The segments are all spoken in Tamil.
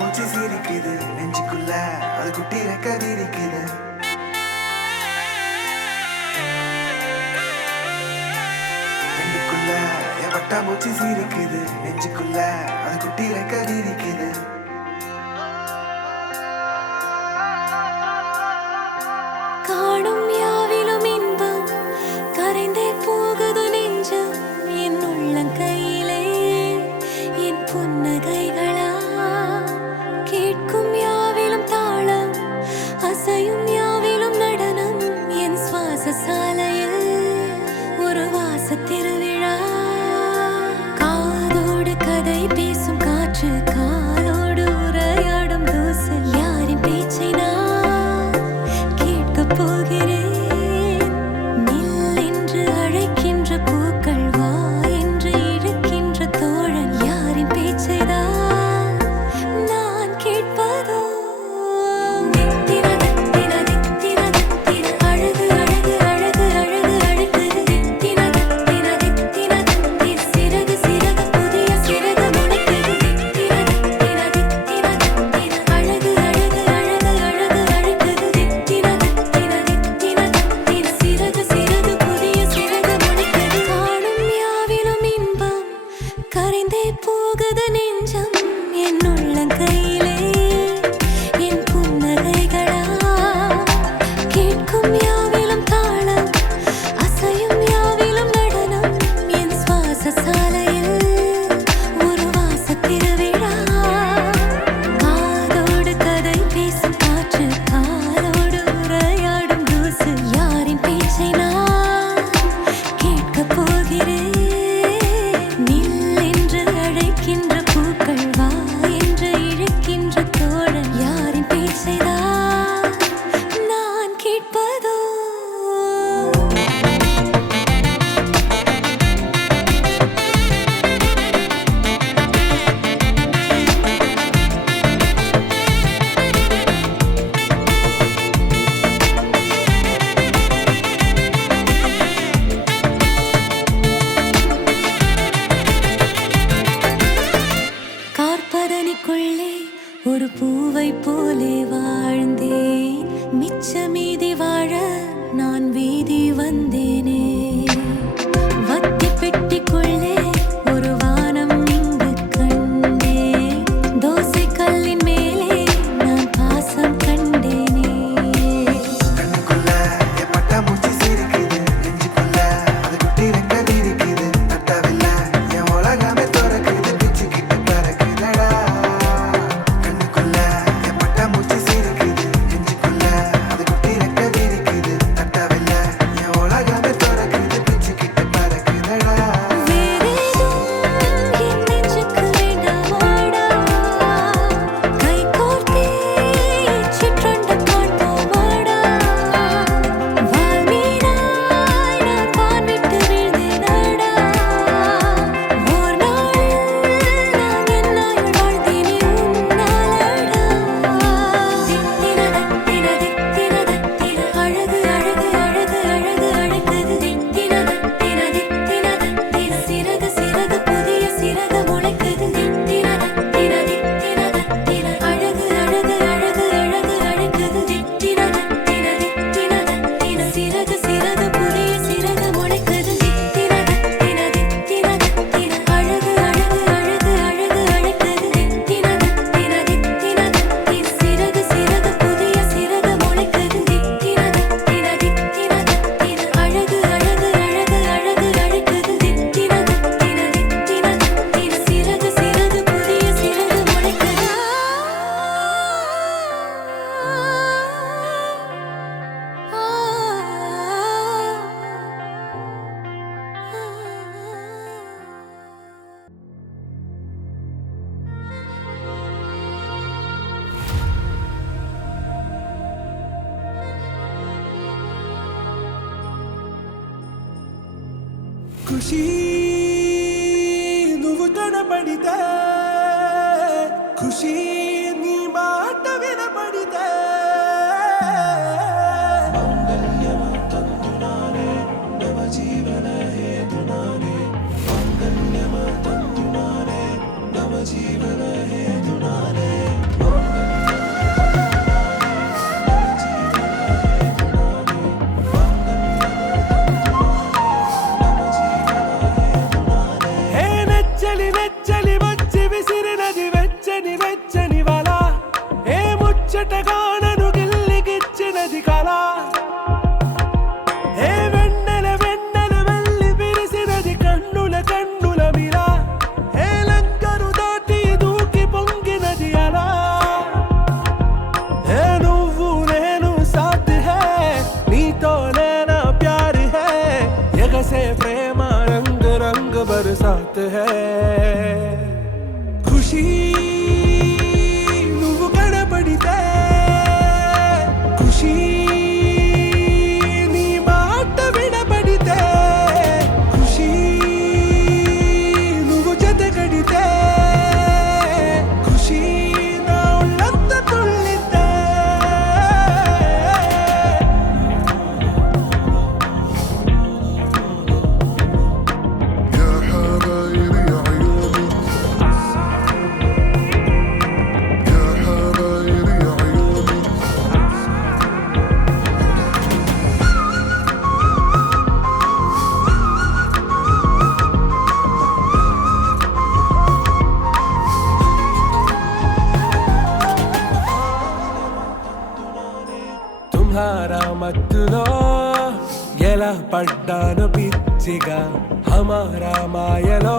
மூச்சு சிரிக்குது நெஞ்சுக்குள்ள அது குட்டி ரெக்க விரிக்குது. கண்ணுக்குள்ள என் வட்டா மூச்சு சிரிக்குது நெஞ்சுக்குள்ள அது குட்டி ரெக்க விரிக்குது. காணும் யாவிலும் இன்பம் கரைந்தே போகுது நெஞ்சம் என் உள்ளங்கையிலே என் புன்னகைகளா கேட்கும் யாவிலும் தாளம் அசையும் யாவிலும் நடனம் என் சுவாச சாலையில் ஒரு வாச திருவிழா. காதோடு கதை பேசும் காற்று காலோடு உரையாடும் தூசு யாரின் பேச்சை நான் கேட்கப் போகிறேன். நில் என்று அழைக்கின்ற பூக்கள் வா என்று இழுக்கின்ற தோழன் யாரின் பேச்சைதான் நான் கேட்பதோ. தித்திர தித்திர தித்திர தித்திர அழகு அழகு அழகு அழகு அழகுது. தித்திர தித்திர தித்திர தித்திர சிறகு சிறகு புதிய சிறகு முளைக்குது. தித்திர தித்திர தித்திர தித்திர அழகு அழகு அழகு அழகு அழகுது. தித்திர தித்திர தித்திர தித்திர சிறகு சிறகு புதிய சிறகு முளைக்குது. காணும் யாவிலும் இன்பம் கரைந்தே போகுது நெஞ்சம் என் உள்ளங்கையிலே என் புன்னகைகளா கேட்கும் யாவிலும் தாளம் அசையும் யாவிலும் நடனம் என் சுவாச சாலையில் ஒரு வாச திருவிழா. காதோடு கதை பேசும் காற்று காலோடு உரையாடும் தூசு யாரின் பேச்சை நான் கேட்கப் போகிறேன். நில் என்று அழைக்கின்ற பூக்கள் வா என்று இழுக்கின்ற தோழன் யாரின் பேச்சைதான் நான் கேட்பதோ. கார்பதனிக்குள்ளே ஒரு பூவை போலே வாழ்ந்தேன் மிச்ச மீதி வாழ நான் வீதி வந்தேனே. வத்தி பெட்டிக்குள்ளே ஒரு வானம் இங்கு கண்டேன் தோசை கல்லின் மேலே நான் பாசம் கண்டேனே. கண்ணுக்குள்ள என் வட்டா மூச்சு சிரிக்குது நெஞ்சுக்குள்ள அது குட்டி ரெக்க விரிக்குது. தட்டவில்ல என் உலகமே துறக்குது பிச்சுக்கிட்டு பறக்குதடா. கண்ணுக்குள்ள என் வட்டா மூச்சு சிரிக்குது நெஞ்சுக்குள்ள அது குட்டி ரெக்க விரிக்குது. தட்டவில்ல என் உலகமே துறக்குது பிச்சுக்கிட்டு பறக்குதடா. வேறேதும் என் நெஞ்சுக்கு வேண்டாமாடா கை கோர்த்தே சிற்றண்டம் காண்போமாடா. வால்மீனாய் நான் வான் விட்டு வீழ்ந்தேனடா. ஓர் நாளில் நான் என்னாயுள் வாழ்ந்தேனே உன்னாலடா. தித்திர தித்திர தித்திர தித்திர அழகு அழகு அழகு அழகு அழகுது. தித்திர தித்திர தித்திர தித்திர சிறகு சிறகு புதிய சிறகு முளைக்குது. தித்திர தித்திர தித்திர தித்திர அழகு அழகு அழகு அழகு அழகுது. தித்திர தித்திர தித்திர தித்திர சிறகு சிறகு புதிய சிறகு முளைக்குது. தித்திர தித்திர தித்திர தித்திர அழகு அழகு அழகு அழகு அழகுது. தித்திர தித்திர தித்திர தித்திர சிறகு சிறகு புதிய சிறகு முளைக்குது. தித்திர தித்திர தித்திர தித்திர அழகு அழகு அழகு அழகு அழகுது. தித்திர தித்திர தித்திர தித்திர சிறகு சிறகு புதிய சிறகு முளைக்குது. ఖుషీ నువ్వు కనబడితే ఖుషీ నీ మాట వినబడితే जीवन है दुनारे మత్తులో ఎలా పడ్డాను పిచ్చిగా హమారా మాయలో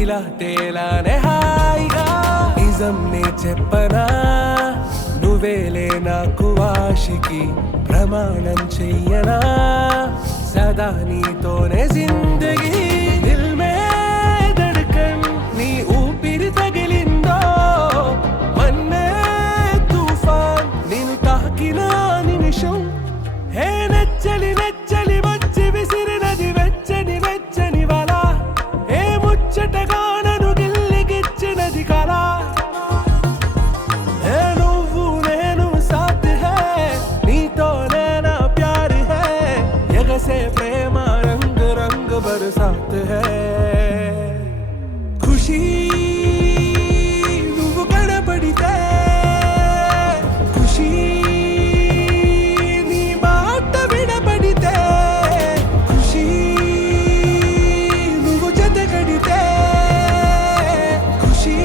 ఇలా తేలానే హాయిగా నిజం నే చెప్పనా నువ్వేలే నాకు ఆశికి ప్రమాణం చెయ్యనా సదా నీతోనే జిందగీ దిల్ మే ధడ్కన్ నీ ఊపిరి తగిలిందో మన్నే తుఫాన్ నిన్ను తాకిన నిమిషం హే నెచ్చలి నెచ్చలి వచ్చి విసిరినది వెచ్చని వెచ్చని వల ఏ ముచ్చటగా నన్ను గిల్లిగిచ్చినది కళ से प्रेम रंग रंग बरसात है खुशी నువ్వు కనబడితే ఖుషి నీ మాట వినబడితే ఖుషి నువ్వు జతగడితే ఖుషి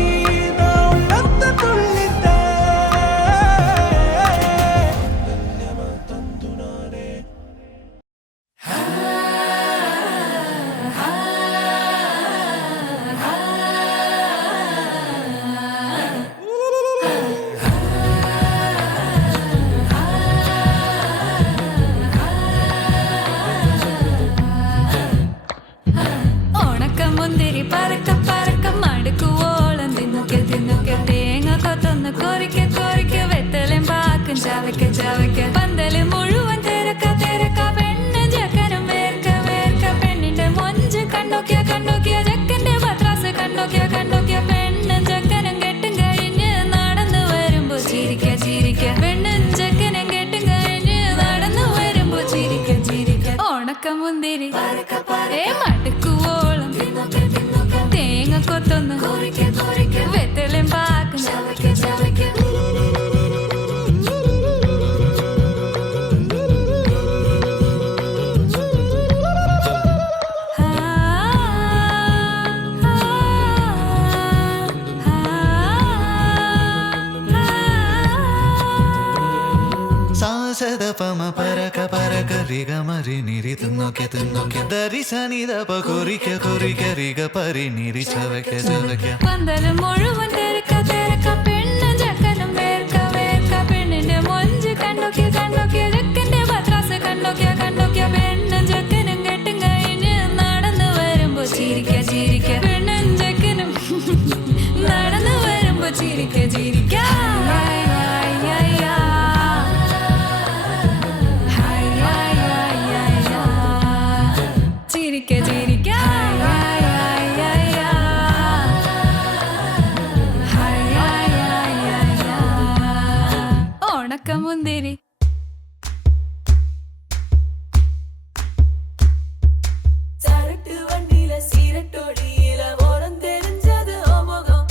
నా ఒళ్ళంత తుళ్ళితే తందునానే മുന്തിരി പറക്ക പറക്ക മടുക്കു ഓളം തിന്നുക്കെ തിന്നുക്കെ തേങ്ങ കൊത്തൊന്ന് കൊറിക്ക കൊറിക്ക വെത്തലും പാക്കും ചവയ്ക്ക ചവയ്ക്ക പന്തല് മുഴുവൻ തിരക്ക തിരക്ക പെണ്ണ് ജക്കനും വേർക്ക വേർക്ക പെണ്ണിന്റെ മൊഞ്ച് കണ്ടോക്കിയ കണ്ടോക്കിയ ജക്കന്റെ പത്രാസ് കണ്ടോക്കിയ കണ്ടോക്കിയ പെണ്ണും ജക്കനും കെട്ടും കഴിഞ്ഞ് നടന്നു വരുമ്പോ ചിരിക്ക ചിരിക്ക പെണ്ണും ജക്കനും കെട്ടും കഴിഞ്ഞ് നടന്നു വരുമ്പോ ചിരിക്ക ചിരിക്ക ഉണക്ക മുന്തിരി ഏ മടുക്കുവോളം തേങ്ങ കൊത്തൊന്ന് വെത്തലും പാക്കും ചവയ്ക്ക ചവയ്ക്ക സാസദ പമ പരക പരക റിഗ മരി നിരി തിന്നൊക്കെ തിന്നൊക്കെ ദരി സനി ദപ കൊറിക്ക കൊറിക്ക റിഗ പരി നിരി ചവയ്ക്ക ചവയ്ക്ക പന്തല് മുഴുവൻ തിരക്ക തിരക്ക പെണ്ണും ജക്കനും വേർക്ക വേർക്ക പെണ്ണിന്റെ മൊഞ്ച് കണ്ടോക്കിയ കണ്ടോക്കിയ ജക്കന്റെ പത്രാസ് കണ്ടോക്കിയ കണ്ടോക്കിയ പെണ്ണും ജക്കനും കെട്ടും കഴിഞ്ഞ് നടന്നു വരുമ്പോ ചിരിക്ക ചിരിക്ക പെണ്ണും ജക്കനും നടന്നു വരുമ്പോ ചിരിക്ക ചിരിക്ക ചിരിക്ക ചിരിക്ക ഉണക്ക മുന്തിരി சரட்டு வண்டியில சீரட்டோடியில ஓரம் தெரிஞ்சது ஓமுகம்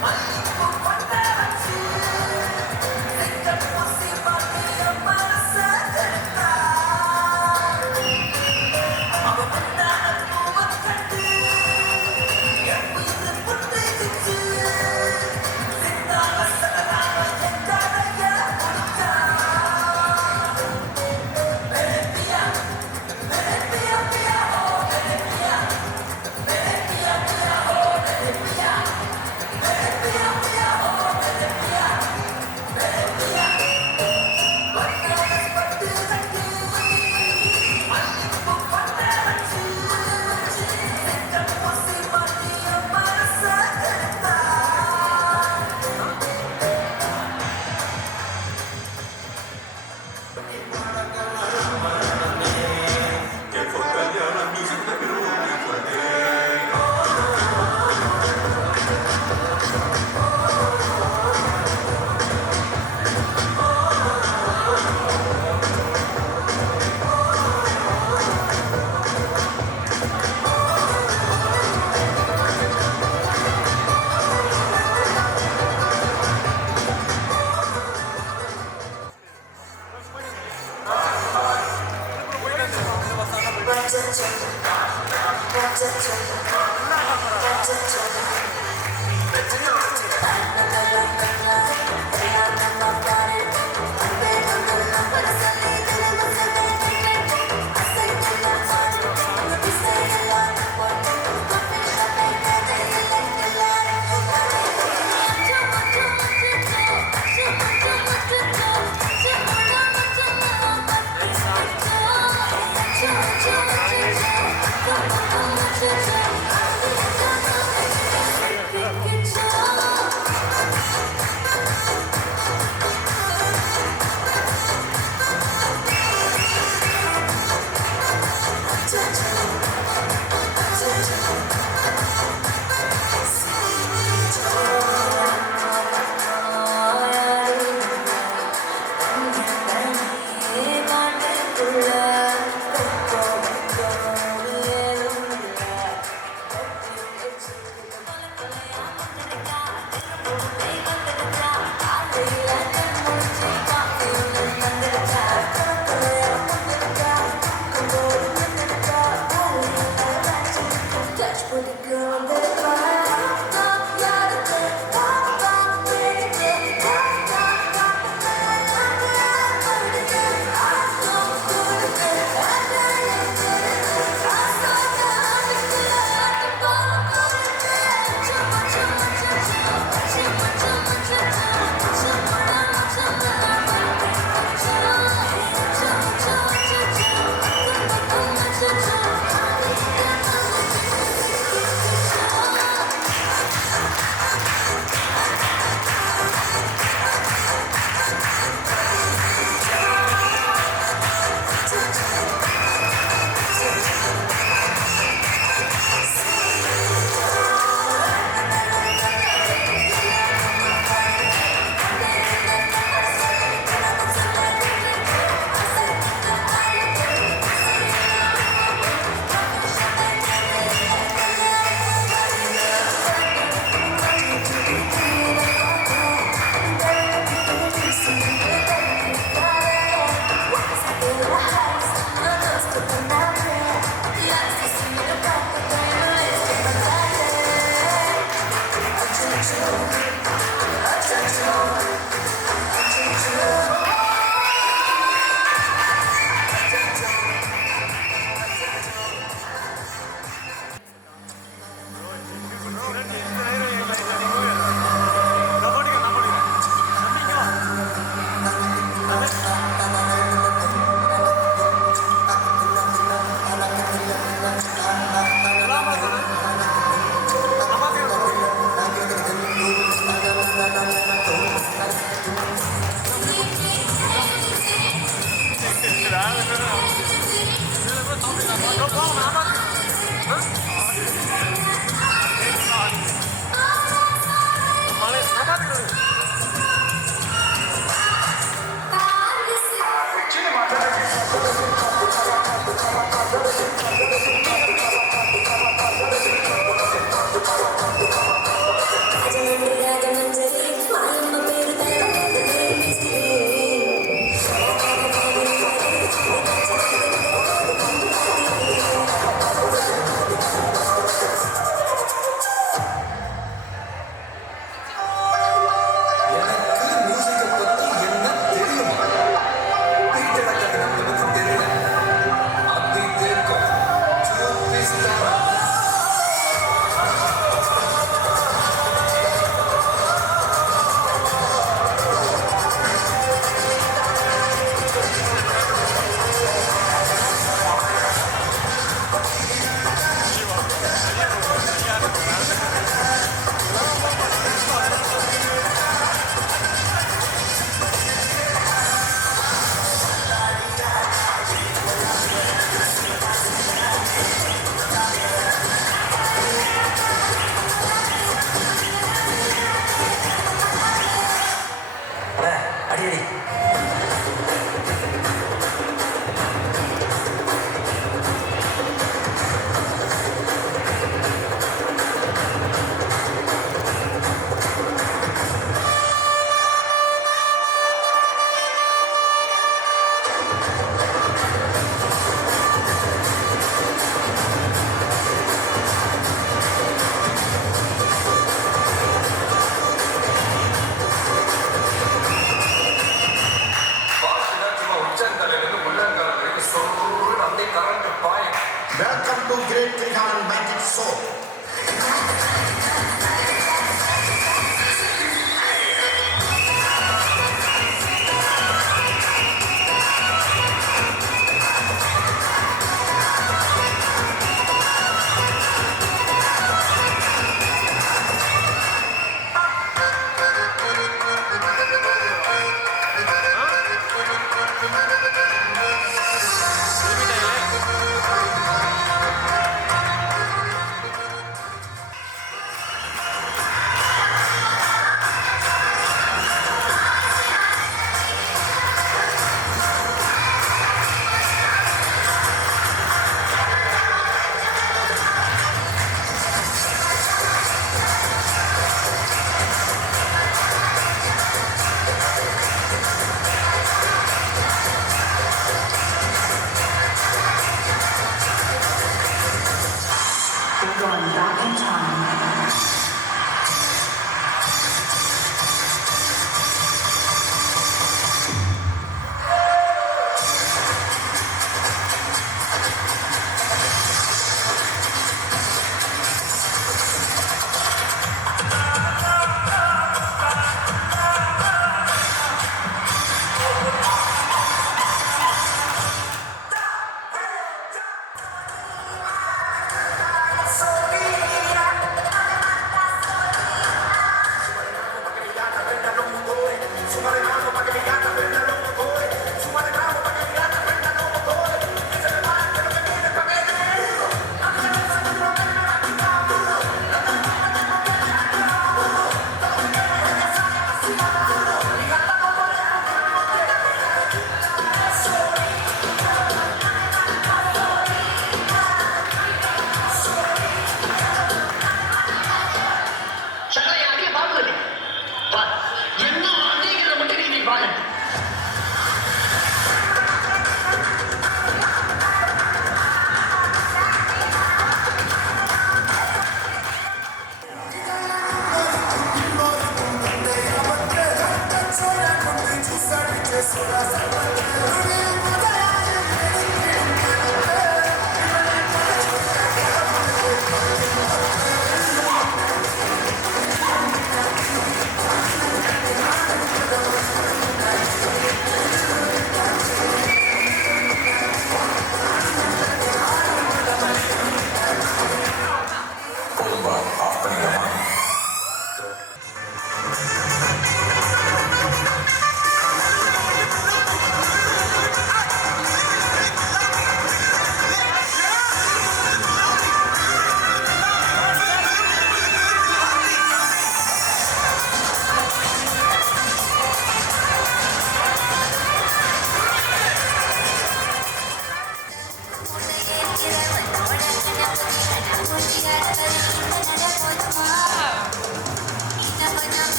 I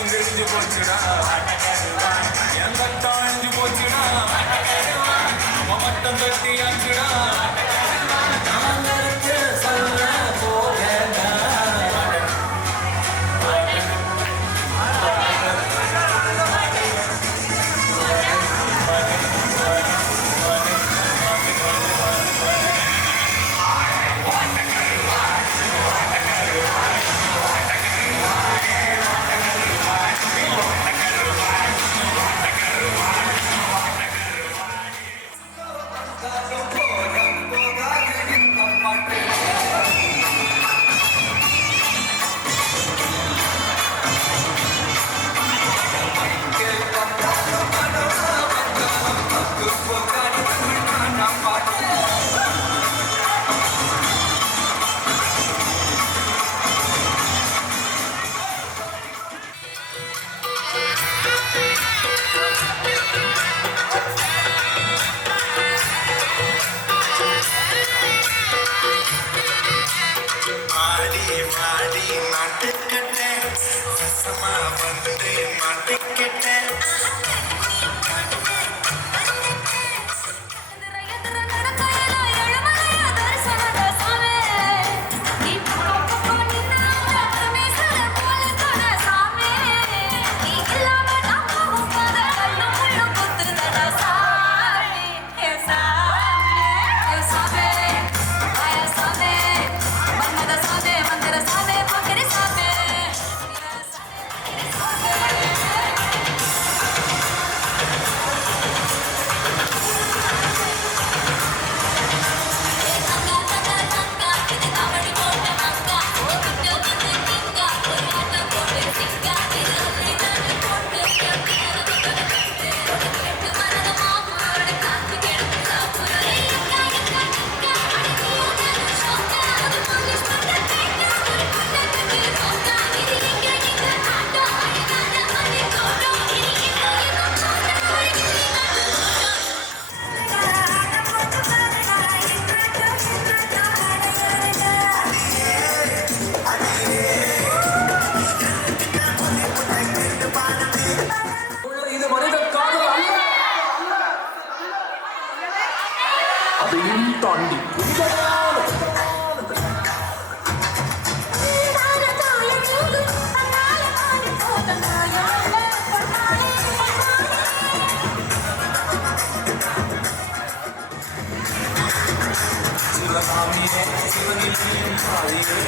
மொத்தம் தெரிஞ்சு போச்சுடா என் கட்டம் அழிஞ்சு போச்சுடா மொத்தம் கட்டியாச்சுடா நான் நினைச்ச சொல்ல போகடா ஆடி வாடி மாட்டுக்கிட்டேன் ரசமா வந்து மாட்டிக்கிட்டேன் எதிர நடக்கையில எழுமலையா தரிசனத சாமி நீ பக்கம் நின்னா பரமேஸ்வர போல தர சாமி நீ இல்லாம நான் போகாத கண்ணு முள்ளு குத்துதடா சாமி ஏ சாமி ஏ சாமி ஆய சாமி மன்மத சாமி மந்திர சாமி பக்கரி சாமி இது மனித காதல் அல்ல அதையும் தாண்டி சிவகாமியே சிவனிலையும் பாதியே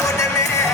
உடனே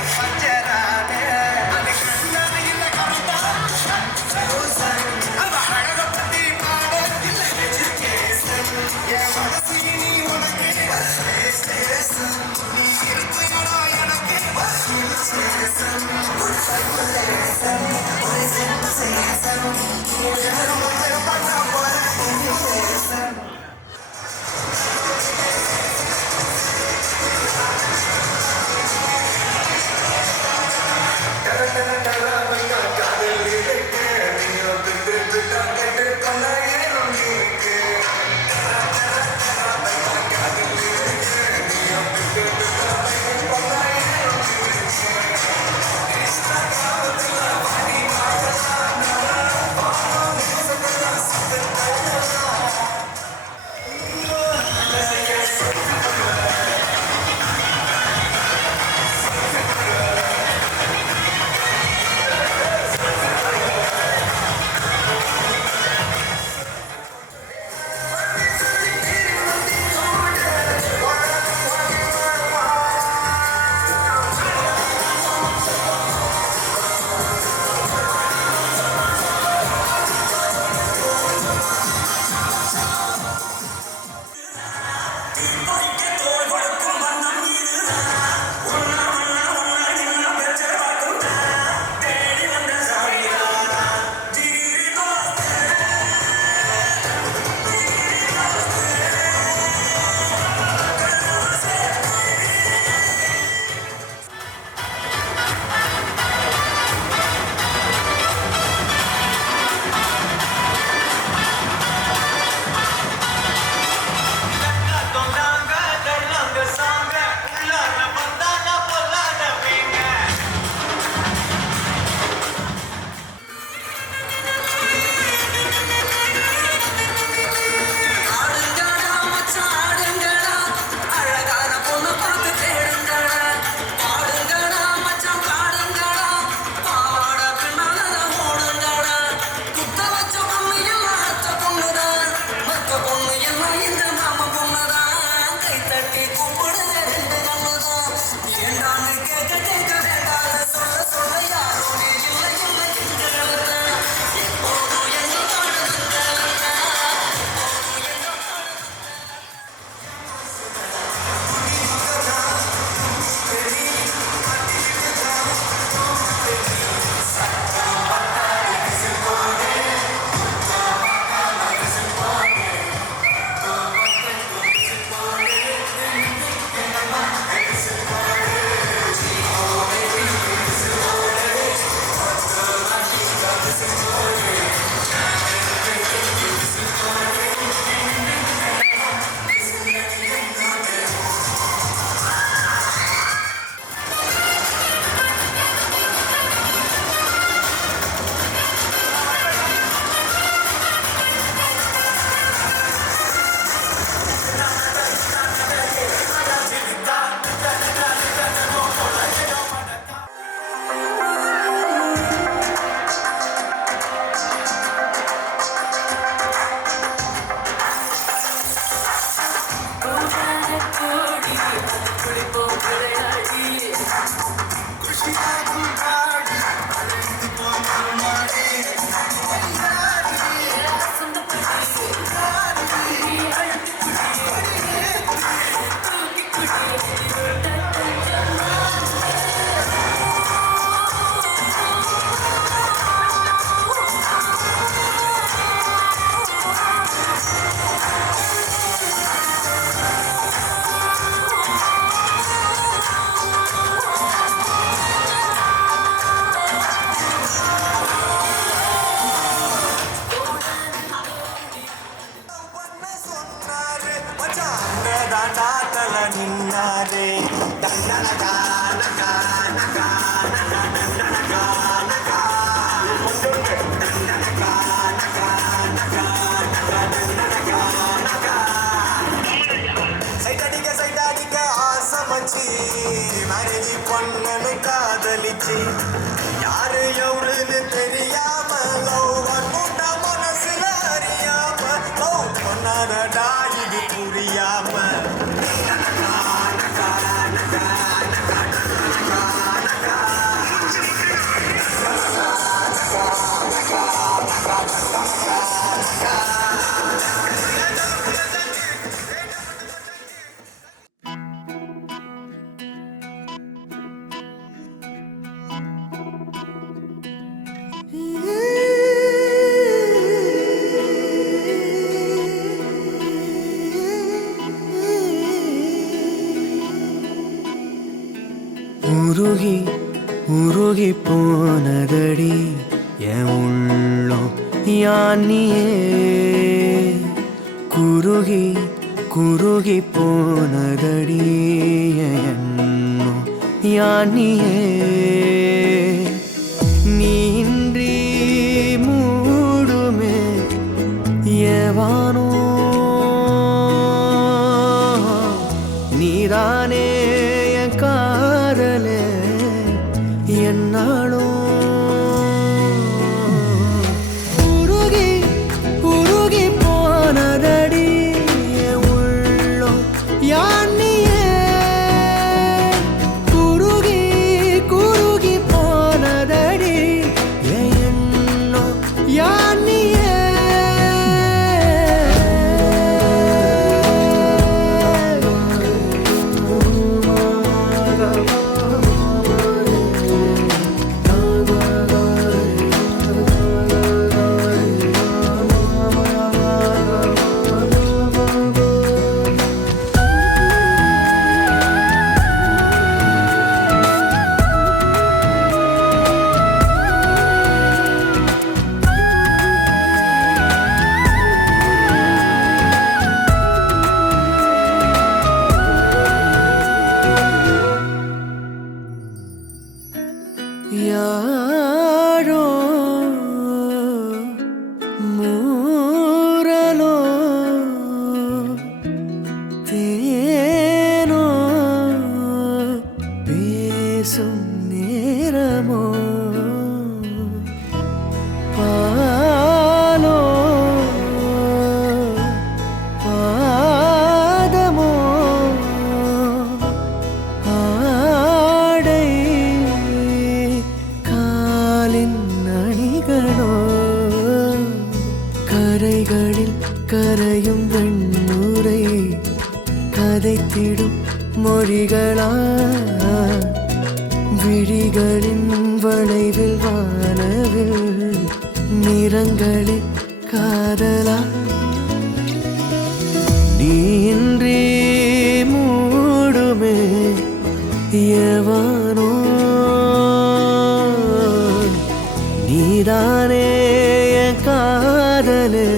நாட்டல நின்னாரே தண்டனகா நகா நகா நகா தண்டனகா நகா தண்டனகா நகா நகா நகா தண்டனகா நகா சைட்டடிக்க ஆசமச்சி மேரேஜ் பொண்ணு காதலிச்சு யாரு எவ்வளவுன்னு தெரியாம லவ் மூட்டா மனசுல அறியாம லவ் பண்ணாதடா இது புரியாம உருகி உருகி போனதடி என் உள்ளம் யானியே குருகி குருகி போனதடி என் எண்ணம் யானியே நீன்றி மூடுமே ஏவானோ நீதானே என் காதலே என்னாலும் உருகி உருகி போனதடி என் உள்ளம் யானியே குருகி குருகி போனதடி என் எண்ணம் யானியே யாரோ மூரலோ தேனோ பேசும் நேரமோ பாலோ பாதமோ ஆடை காலின் அணிகளோ கரைகளில் கரையும் வெண்ணுரை கதைத்திடும் மொழிகளா விழிகளின் வளைவில் வானவில் நிறங்களில் காதலா நீன்றி மூடுமே எவனோ நீதானே என் காதலே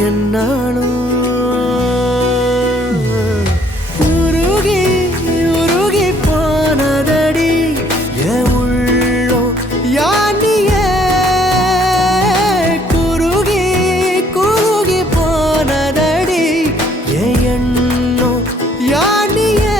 என்னாலும் உருகி உருகி போனதடி என் உள்ளம் யானியே குருகி குருகி போனதடி என் எண்ணம் யானியே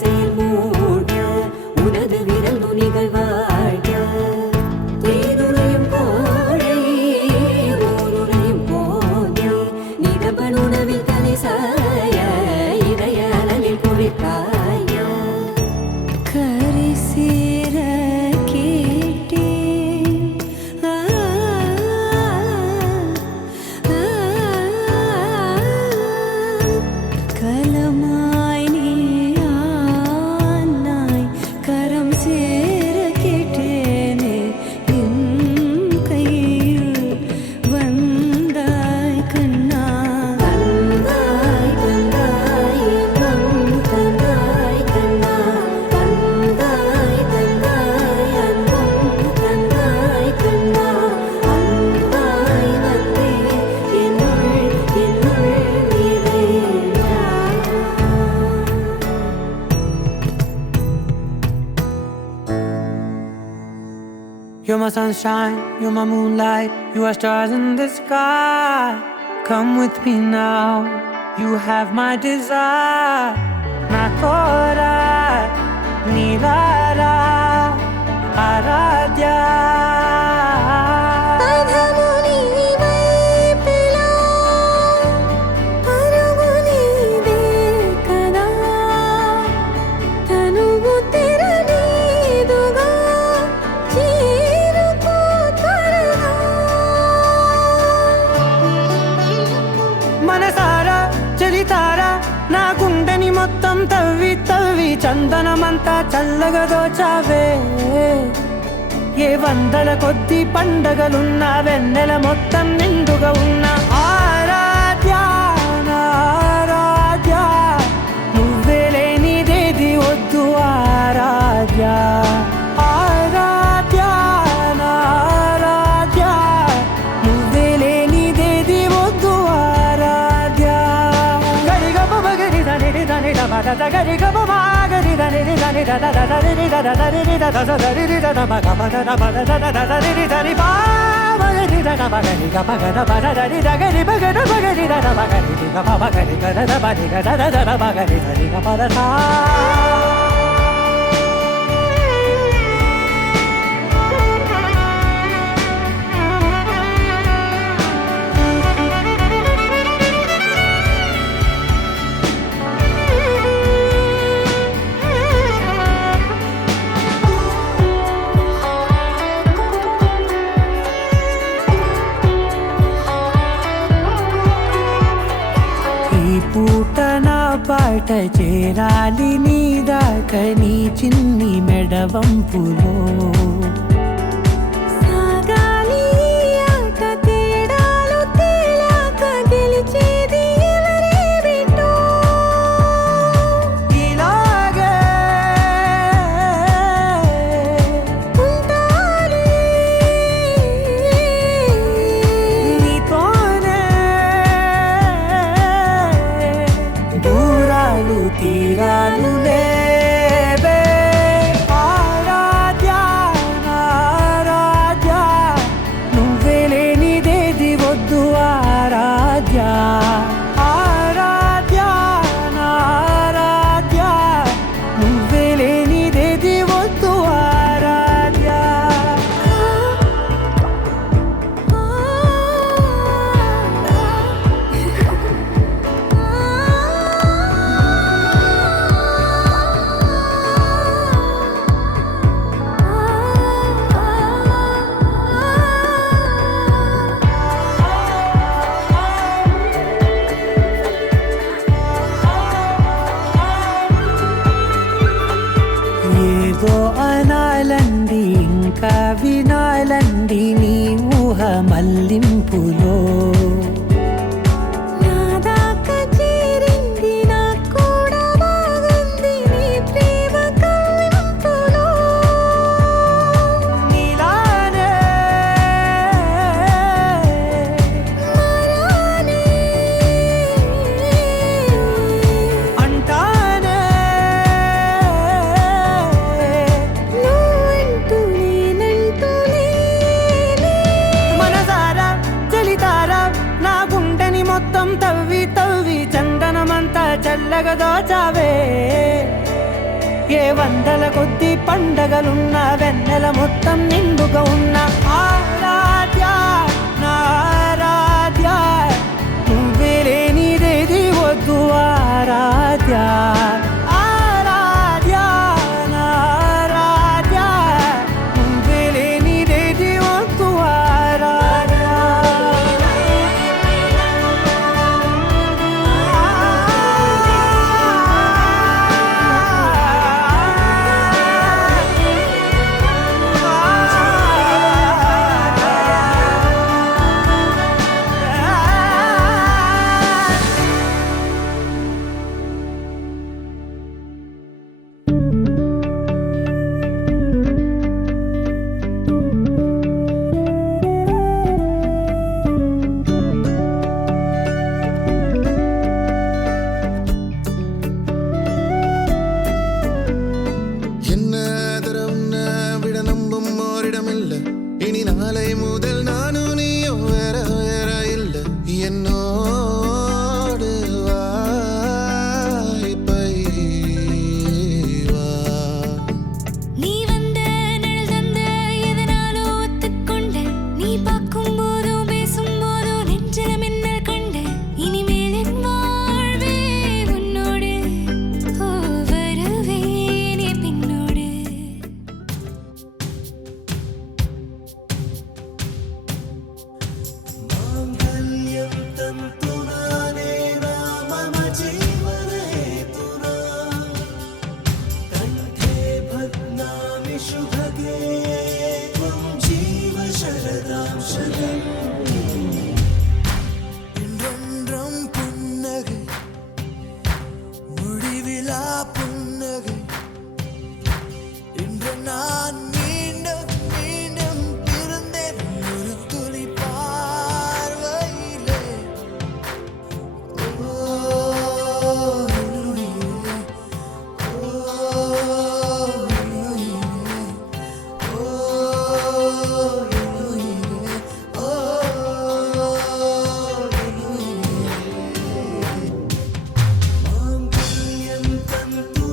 சேர் மூழ்க உனது விரல் நுனிகள் வாழ்க தேனுரையும் கோழை ஓருரையும் போதை நிகபன் உணவில் தலை சாய இதய அலனில் குளிர்காய கரை சேர கேட்டேன் கலமாய் நீ ஆனாய் கரம் சேர கேட்டேனே என் கையில் வந்தாய் கண்ணா தந்தாய் தந்தாய் எங்கும் தந்தாய் கண்ணா தந்தாய் தந்தாய் அன்பும் தந்தாய் கண்ணா அன்பாய் வந்தே என்னுள் நிறைந்தாய். You're my sunshine, you're my moonlight, you are stars in the sky. Come with me now, you have my desire. Natora, Nilara, Aradya. పదము నీ వైపులా పరుగు నీదే కదా తనువు తెరనీదుగా చేరుకో త్వరగా మనసారా చలితారా నా గుండెని మొత్తం తవ్వి తవ్వి చందనమంతా చల్లగా దోచావే ఏ వందల కొద్ది పండగలున్న వెన్నెల మొత్తం నిండుగా ఉన్న ఆరాధ్య నా ఆరాధ్య నువ్వే లేనిదేది వద్దు ఆరాధ్య ఆరాధ్య నా ఆరాధ్య నువ్వే లేనిదేది వద్దు ఆరాధ్య గరి గమ గరి దని దని దమ దద గరి గమ గరి దని దని దద దద రి దద దరి రి దద దరి రి దద మ గమ దద మ దద దద రి రి దరి పా మగరి దద మగరి గమ గద పద దరి దగరి మగద మగరి దద మగరి రి గమ మగరి గద దద మని గద దద మగరి దరి గమ దద ఈ పూట నా పాట చేరాలి నీ దాకా నీ చిన్ని మెడవంపులో సాగాలి ఆట తేడాలు తేలాక గెలిచేది ఎవరే బిడ్డో ఇలాగే ఉంటానే నీతోనే దూరాలు తీరాలు లేవే ఆరాధ్య నా ఆరాధ్య నువ్వే లేనిదేది వద్దు ఆరాధ్య ఆరాధ్య నా ఆరాధ్య నువ్వే లేనిదేది వద్దు ఆరాధ్య ఏదో అనాలండి ఇంకా వినాలండి నీ ఊహ మల్లింపులో నా దాకా చేరింది నాకు కూడా బాగుంది నీ ప్రేమ కవ్వింపులో నీలానే మరానే అంటానే నువ్వంటూ నేనంటూ లేనే మనసారా చలితారా నా గుండెని మొత్తం తవ్వి తవ్వి చందనమంతా చల్లగా దోచావే ఏ వందల కొద్ది పండగలున్న వెన్నెల మొత్తం నిండుగా ఉన్న ఆరాధ్య నా ఆరాధ్య నువ్వే లేనిదేది వద్దు ఆరాధ్య ఆరాధ్య నా ఆరాధ్య నువ్వే లేనిదేది వద్దు ఆరాధ్య என்ன தரம் விட நம்பும் ஓரிடமில்ல இனி நாளை முதல் நானும் நீயும் வேற வேற இல்ல என்னோடு வாய்ப்பை வா நீ வந்த நிழல் தந்த எதனாலோ ஒத்துக்கொண்ட நீ பார்க்கும் போதோ பேசும் போதோ நெஞ்சில மின்னல் கண்ட இனிமேல் என் வாழ்வே உன்னோடு ஓ வருவேனே பின்னோடு என்றென்றும் புன்னகை முடிவிலா புன்னகை இன்று நான் மீண்டும் மீண்டும் பிறந்தேன் ஒரு துளி பார்வையிலே ஓ என்னுயிரே, ஓ என்னுயிரே, ஓ என்னுயிரே, ஓ என்னுயிரே. மாங்கல்யம் தந்து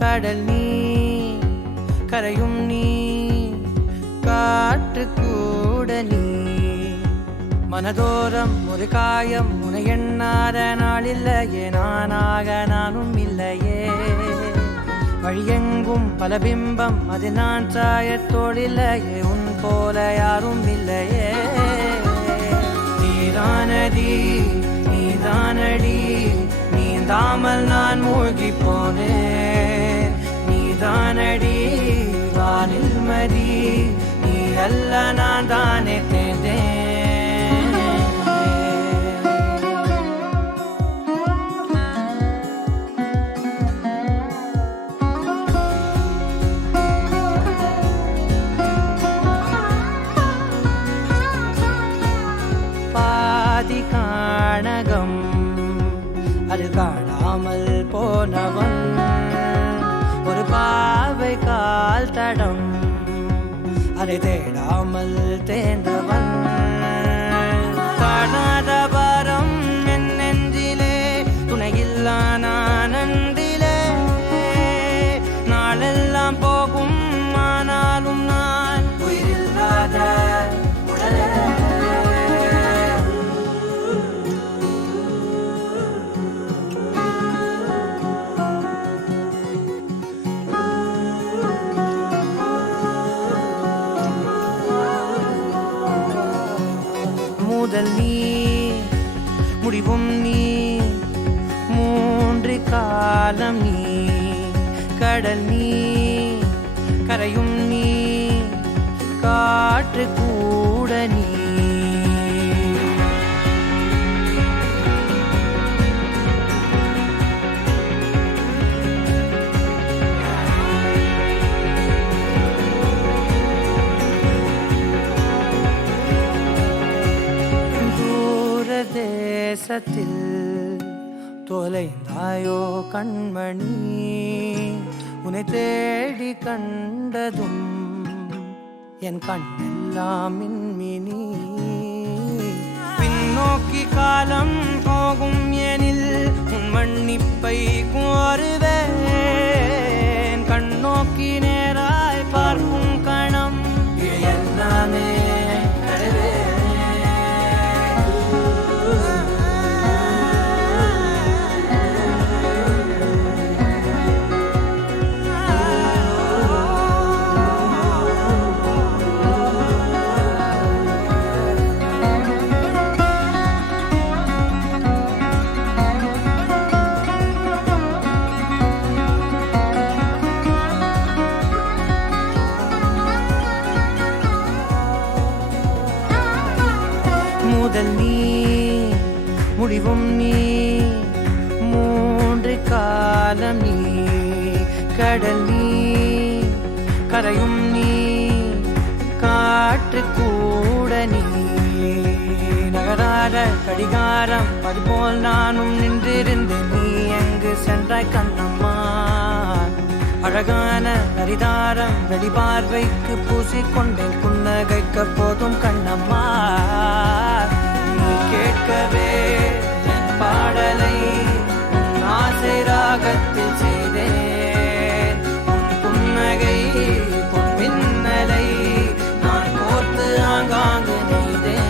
கடல் நீ கரையும் நீ காற்று கூட நீ மனதோரம் ஒரு காயம் உனை எண்ணாத நாளில்லையே நானாக நானும் இல்லையே வழியெங்கும் பல பிம்பம் அது நான் சாயத்தோடில்லையே உன் போல யாரும் இல்லையே நீதானடி நீதானடி நீந்தாமல் நான் மூழ்கி போனேன் நீதானடி வானில் மதி நீ அல்ல நான் தானே தேர்ந்தேன் பாதி காணகம் அது காணாமல் போனவன் ஒரு பாவை கால் தடம் அதை தேடாமல் தேர்ந்தவன் காணாத பாரம் என் நெஞ்சிலே துணையில்லா நான் அன்றிலே நாளெல்லாம் போகும் ஆனாலும் நான் உயிரில்லாத உடலே முதல் நீ முடிவும் நீ மூன்று காலம் நீ கடல் நீ கரையும் நீ காற்று கூட நீ தேசத்தில் தொலைந்தாயோ கண்மணி உன்னை தேடி கண்டதும் என் கண்ணெல்லாம் மின்மினி பின்னோக்கி காலம் போகும் எனில் உன் மன்னிப்பை கோருவேன் கண்ணோக்கி நேராய் பார்க்கும் கணம் எல்லாமே முதல் நீ முடிவும் நீ மூன்று காலம் நீ கடல் நீ கரையும் நீ காற்று கூட நீ நகராத கடிகாரம் அதுபோல் நானும் நின்றிருந்தேன் நீ எங்கு சென்றாய் கண்ணம்மா அழகான நரிதாரம் வெளிபார்வைக்கு பூசிக்கொண்டேன் புன்னகைக்க போதும் கண்ணம்மா நீ கேட்கவே என் பாடலை உன் ஆசை ராகத்தில் செய்தேன் உன் புன்னகை பொன் மின்னலை நான் கோர்த்து ஆங்காங்கு நெய்தேன்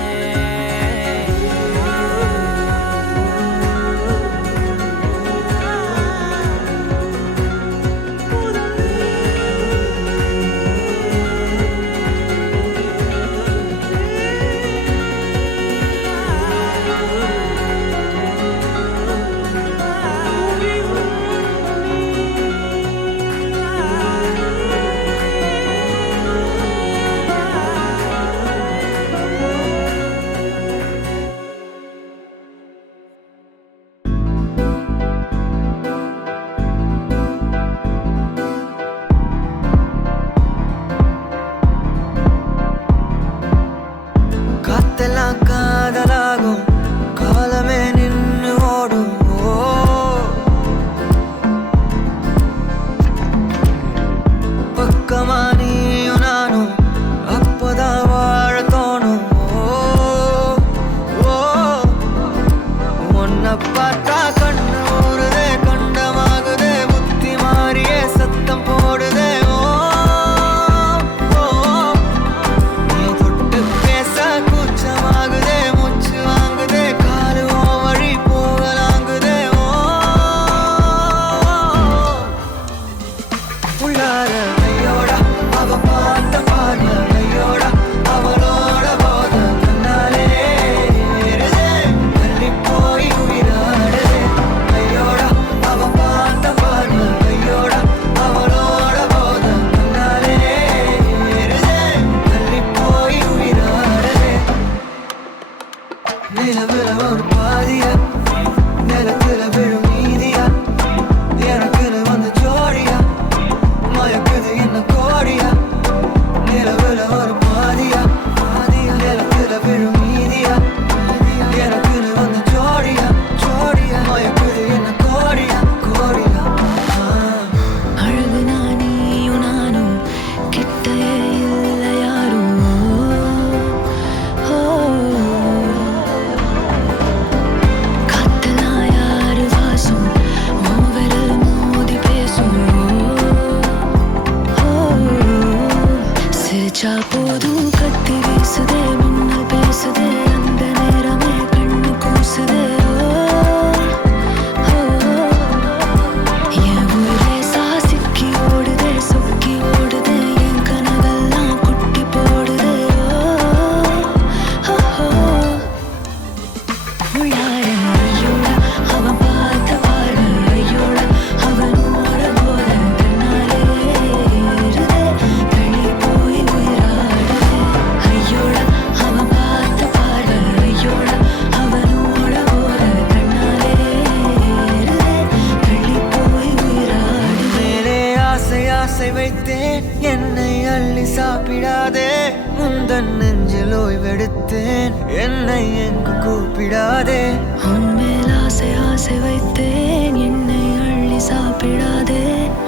ஆசை ஆசை வைத்தேன் என்னை அள்ளி சாப்பிடாதே முந்தன் நெஞ்சில் ஓய்வெடுத்தேன் என்னை எங்கு கூப்பிடாதே உன்மேல் ஆசை ஆசை வைத்தேன் என்னை அள்ளி சாப்பிடாதே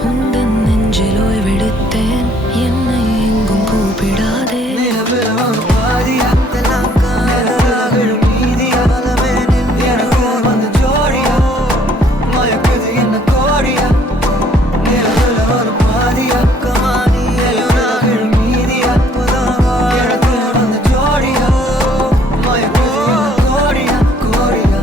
உந்தன் நெஞ்சில் ஓய்வெடுத்தேன் என்னை எங்கும் கூப்பிடாதே நிலவில் ஒரு பாதியா தெல்லாம் காதலாக மீதியா பலமே நின்று எனக்கு வந்து ஜோடியா மயக்குது என்ன கோடியா நிலவில் ஒரு பாதியா கமானியாக மீதியா புதாவா எனக்கு வந்து ஜோடியா மயக்குது என்ன கோடியா கோடியா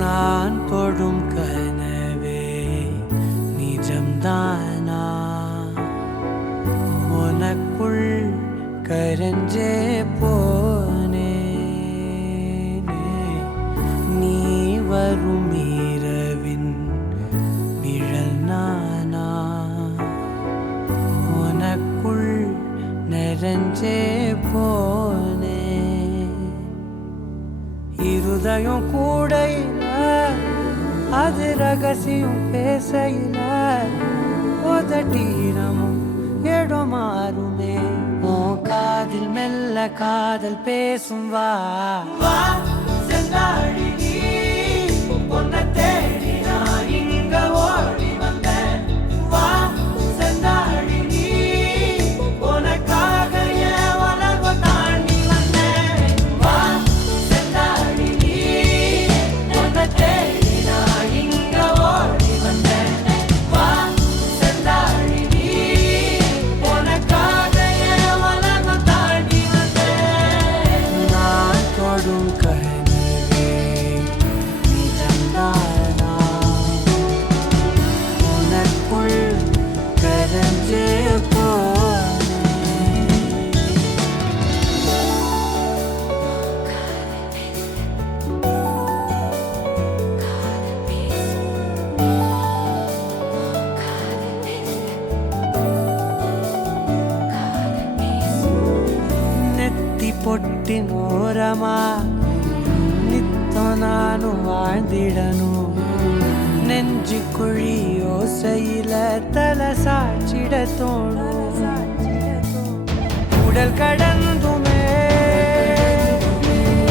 நான் தொடும் கனவே நிஜம்தானா உனக்குள் கரஞ்சே போனே நீ வரும் இரவின் நிழல் நானா உனக்குள் நிறைஞ்சே போனே இருதயம் கூடையில அது ரகசியம் பேசையில உதட்டீரமும் இடம் மாறுமே உன் காதில் மெல்ல காதல் பேசும் வா வா செந்தாழி நீ உன்னை தேடி நான் இங்க ஓடி வந்தேன் வா செந்தாழி நீ உனக்காக என் உலகம் தாண்டி வந்தேன் வா செந்தாழி நீ உன்னை தேடி நான் இங்க ஓடி வந்தேன் வா செந்தாழி நீ உனக்காக என் உலகம் தாண்டி வந்தேன் நான் தொடும் கனவே நிஜம்தானா உனக்குள் கரஞ்சே போனே ನೆತ್ತಿ ಪೊಟ್ಟಿನೋರಮ ನಿತ್ತ ನಾನು வாழ்ந்திடನು நெஞ்சு குழி ஓசையில தலை சாச்சிட தோணும் உடல் கடந்துமே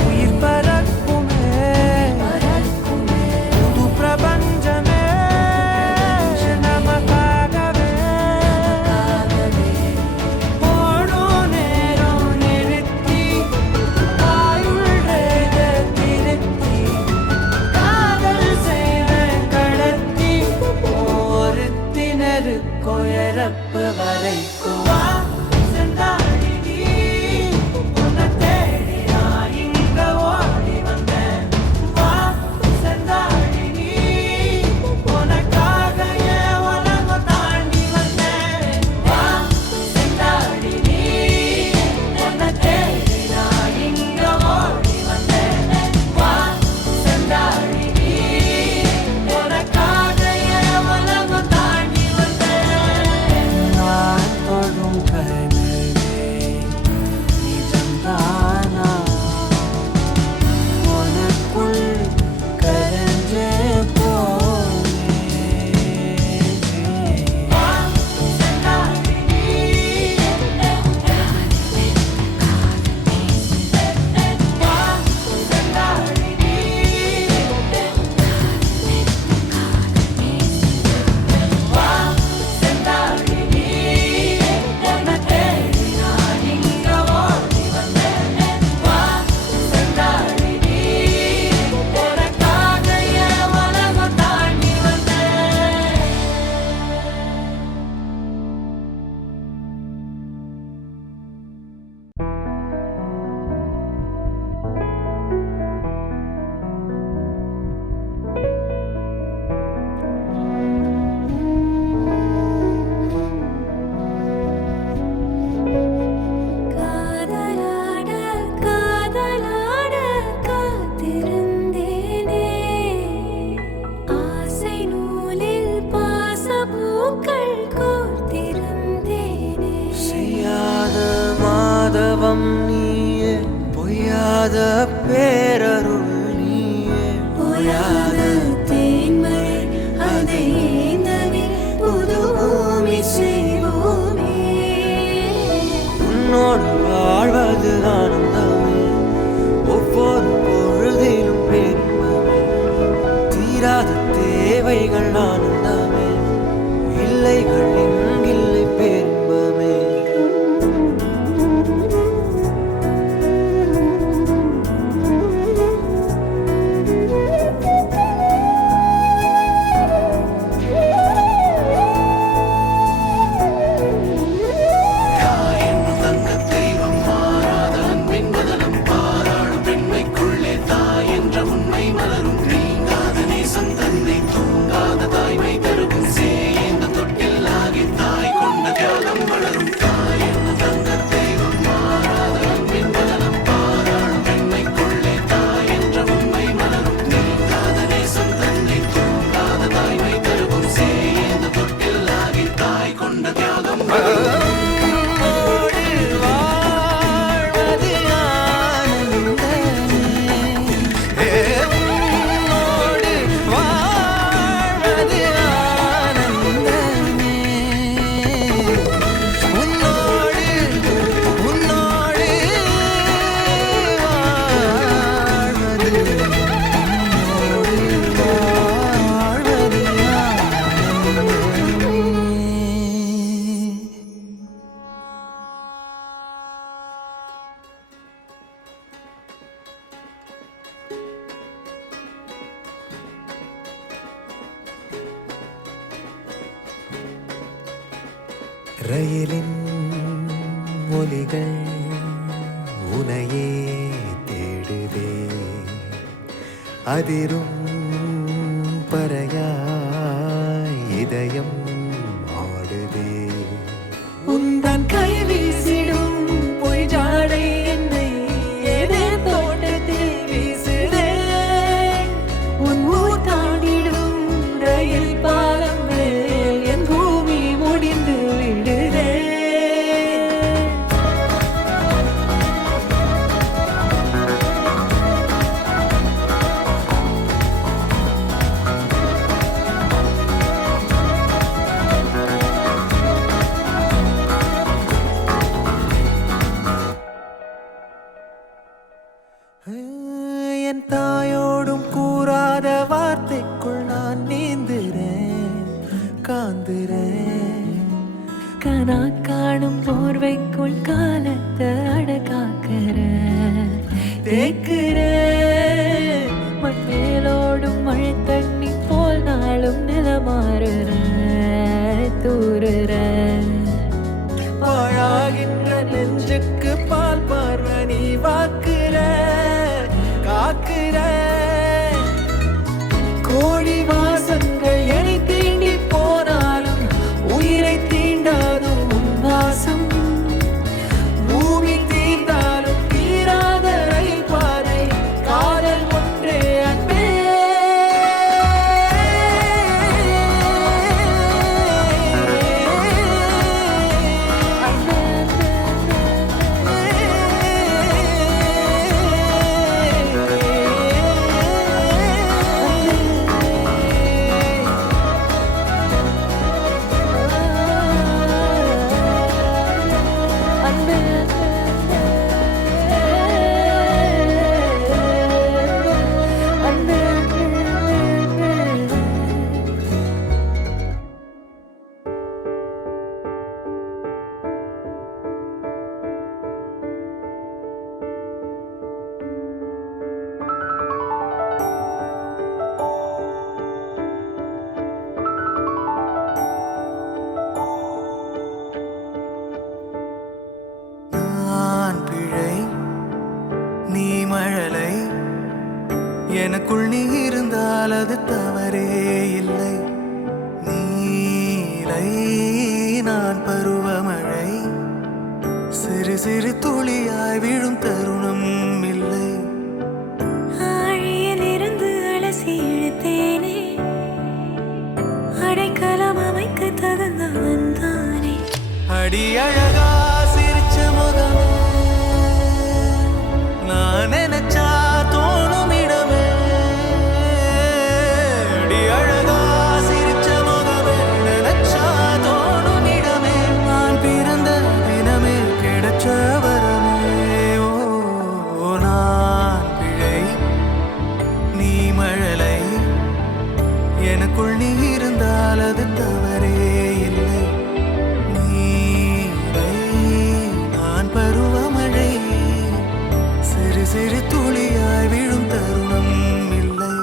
உயிர் பறக்குமே புது பிரபஞ்சமே நமக்காகவே போடும் நேரம் நிறுத்தி ஆயுள் திருத்தி காதல் செய்வேன் கடத்தி ஒருத்தினருக்கும் இறப்பு வரைக்கும் வா செந்தாழி நீ உன்னை தேடி நான் இங்க ஓடி வந்தேன் வா செந்தாழி நீ உனக்காக என் உலகம் தாண்டி வந்தேன் வா செந்தாழி நீ உன்னை தேடி நான் இங்க ஓடி வந்தேன் வா செந்தாழி நீ உனக்காக என் உலகம் தாண்டி வந்தேன் நான் பேரருள் நீயே. ஓயாத தேன்மழை அதை ஏந்தவே புது பூமி செய்வோமே. உன்னோடு வாழ்வது ஆனந்தமே, ஒவ்வொரு பொழுதிலும் பெருமமே. தீராத தேவைகள் ஆனந்தமே, இல்லைகள் இங்கில்லை பெருமமே. ரயிலின் ஒலிகள் உனையே தேடுதே, அதிரும் பறையாய் இதயம் ஆடுதே. உந்தன் கை வீசிடும் பொய் ஜாடை என்னை ஏதே தோட்டத்தில் வீசுதே. உன் ஊர் தாண்டிடும் ரயில் பாலம் மேல் என் பூமி முடிந்து விடுதே. என் தாயோடும் கூறாத வார்த்தைக்குள் நான் நீந்துறேன், காந்துறேன். கனா காணும் போர்வைக்குள் காலத்தை அடக்காக்கிற தேக்குற மண்மேலோடும் மழை தண்ணி போல் நாளும் நிலமாறுற தூறுற. பாழாகின்ற நெஞ்சுக்கு பால் பார்வை நீ வாக்குற, காக்குற. கோடி வாசங்கள் என்னை தீண்டி போனாலும் உயிரை தீண்டாதும் உன் வாசம். பூமி தீர்ந்தாலும் தீராத ரயில் பாதை காதல் ஒன்றே அன்பே. எனக்குள் நீ இருந்தால் அது தவறே இல்லை. நீலை நான் பருவமழை, சிறு சிறு துளியாய் விழும் தருணம் இல்லை. ஆழியிலிருந்து அலசி இழுத்தேனே, அடைக்கலம் அமைக்க தகுந்தவன் தானே. அடி அழகா சிரிச்ச முகம் நான் நினைச்சா எனக்குள் நீ இருந்தால் அது தவறே இல்லை. நீரை நான் பருவமழை சிறு சிறு துளியாய் விழும் தருணம் இல்லை.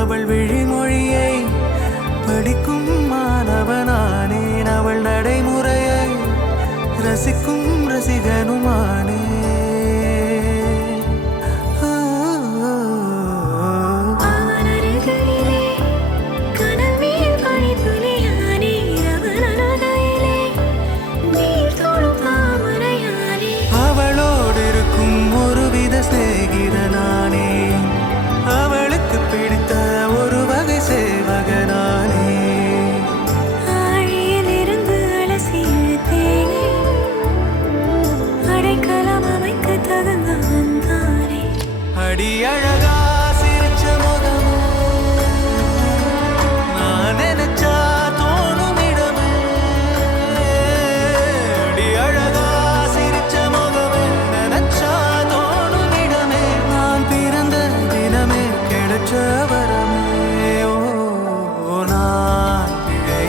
அவள் விழிமொழியை படிக்கும் மாணவனானேன். அவள் நடைமுறையை ரசிக்கும் ரசிகனுமானே. அவனருகிலே கனவில் பனித்துளியானே. அவனருகிலே நீர் தொடும் தாமரையானே. அவளோடு இருக்கும் ஒருவித சிநேகிதனானே. அவளுக்கு பிடித்த ஒரு வகை சேவகனானே. ஆழியிலிருந்து அலசி இழுத்தேனே. அடைக்கலம் அமைக்க தகுந்தவன் தானே. அடி அழகா சிரிச்ச முகமே நான் நினைச்சா தோணும் இடமே. அடி அழகா சிரிச்ச முகமே நினைச்சா தோணும் இடமே. நான் பிறந்த தினமே கிடைச்ச வரமே. ஓ நான் பிழை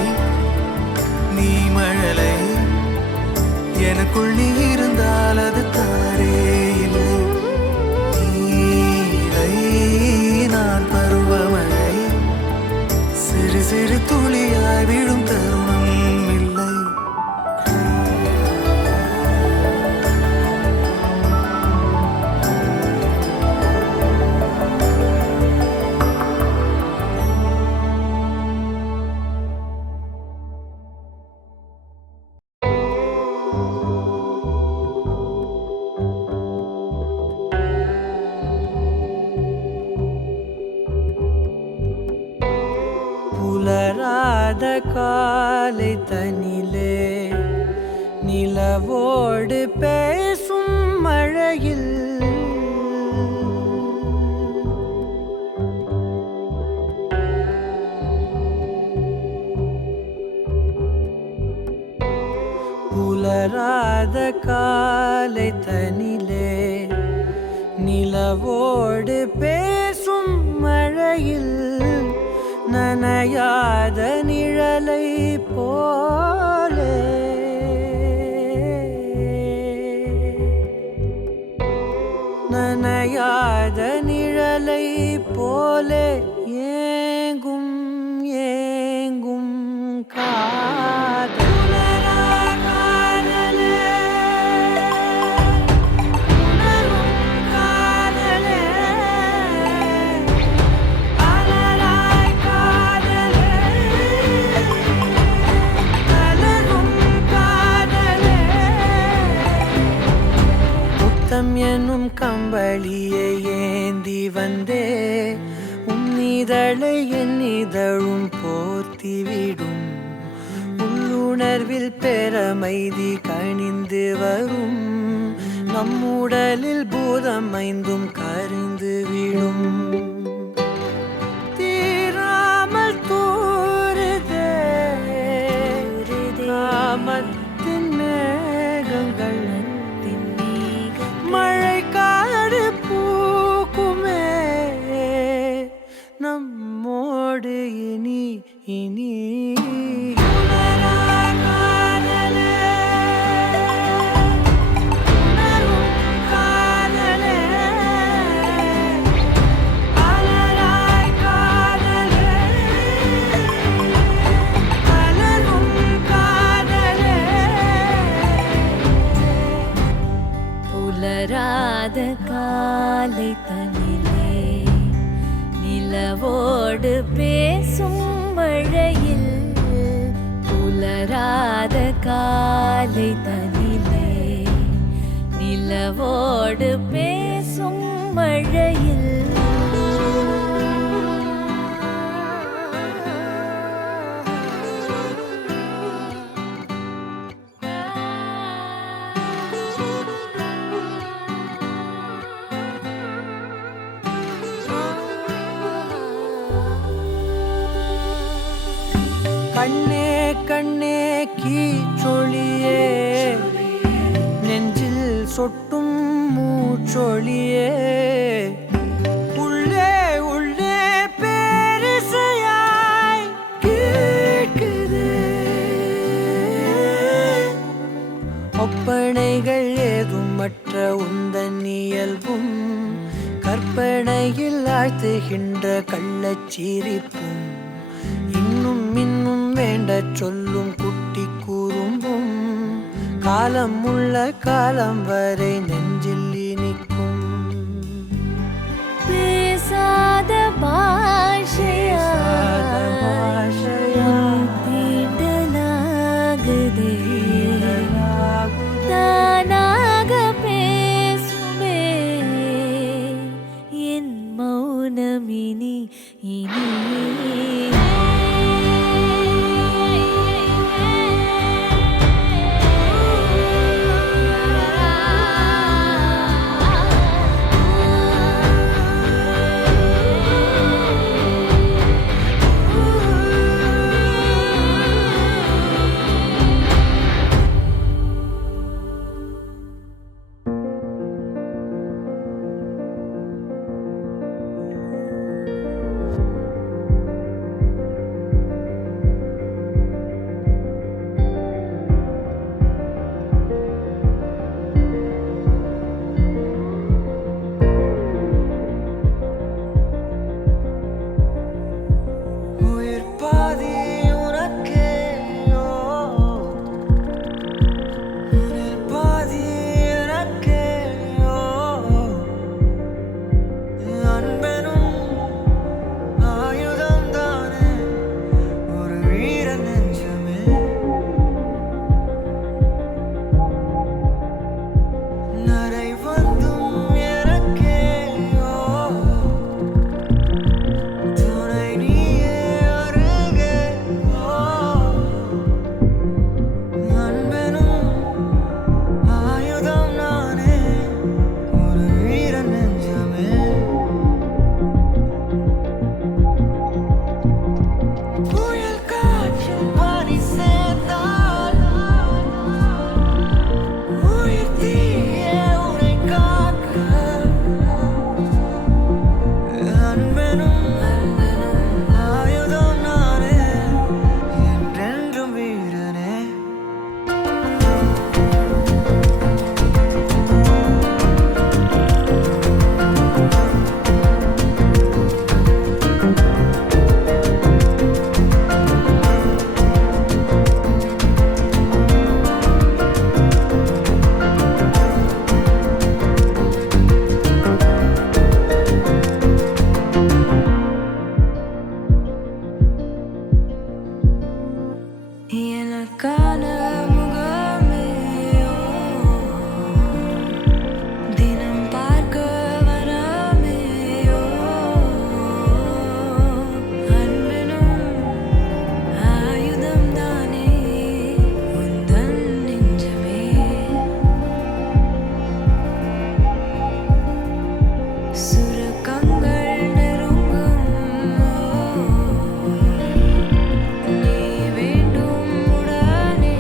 நீ மழலை எனக்குள் நீ இருந்தால் அது தவறே இல்லை. நீரை நான் பருவமழை சிறு சிறு துளியாய் விழும் தருணம் இல்லை. புலராத காலை தனிலே நிலவோடு பேசும் மழையில் புலராத காலை தனிலே நிலவோடு பேசும் மழையில் நனையாத நிழலை போலே நனையாத நிழலை போலே ஏங்கும் ஏங்கும் காதலே. எனும் கம்பளியை ஏந்தி வந்தே உன்னிதழை என்னிதழும் போர்த்திவிடும். உள்ளுணர்வில் பெறமைதி கணிந்து வரும். நம்முடலில் பூதம் ஐந்தும் கரிந்து விடும். தீராமல் தூருதே காமத்தின் மேகங்கள். மழை காடு பூக்குமே நம்மோடு இனி இனி. அலரும் தோராத காலை தனிலே நிலவோடு பேசும் மழையில் கண்ணே கண்ணே கீச்சொழியே நெஞ்சில் சொட்டும் மூச்சொழியே உள்ளே உள்ளே பேரிசையாய் கேட்குது ஒப்பனைகள் ஏதும் மற்ற உந்தன் இயல்பும் கற்பனையில் ஆழ்த்துகின்ற கள்ளச்சிரிப்பும் இன்னும் இன்னும் வேண்ட சொல்லும் குட்டி கூறும்பும் காலம் உள்ள காலம் வரை நெஞ்சில் இனிக்கும் பேசாத பாஷையா தீண்டலாகுதே தானாக பேசுமே என் மௌனமினி இனி உயிர் பாதி உனக்கே உயிர் பாதி எனக்கே அன்பெனும் ஆயுதம் தானே ஒரு வீர நெஞ்சமே நரை வந்தும் எனக்கே துணை நீயே அருகே அன்பெனும் ஆயுதம் நானே ஒரு வீர நெஞ்சமே புயல் காற்றில் பனி சேர்ந்தால் உயிர் தீயே உன்னை காக்க அன்பெனும் ஆயுதம் நானே என்றென்றும் வீரனே எனக்கான முகமே தினம் பார்க்க வராமே அன்பெனும் ஆயுதம் தானே உந்தன் நெஞ்சமே சுரக்கங்கள் நெருங்கும் நீ வேண்டும் உடனே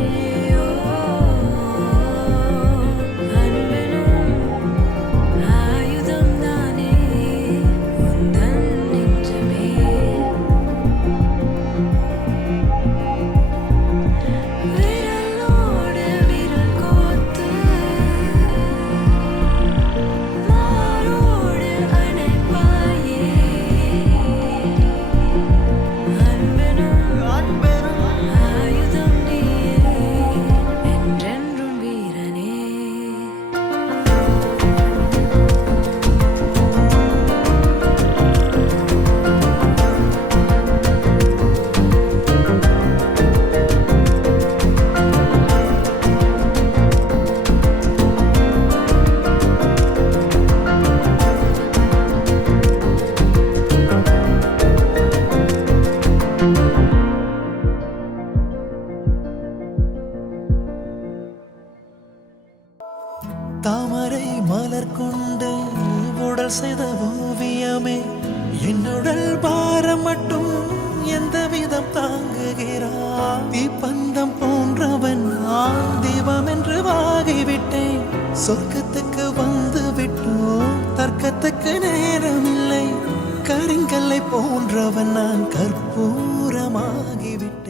தாமரை மலர் கொண்டு உடல் செய்த ஓவியமே என்னுடல் பாரம் மட்டும் எந்த விதம் தாங்குகிறான் தீப்பந்தம் போன்றவன் நான் தீபம் என்று வாகிவிட்டேன் சொர்க்கத்துக்கு வந்து விட்டோம் தர்க்கத்துக்கு நேரமில்லை கருங்கல்லை போன்றவன் நான் கற்பூரமாகிவிட்டேன்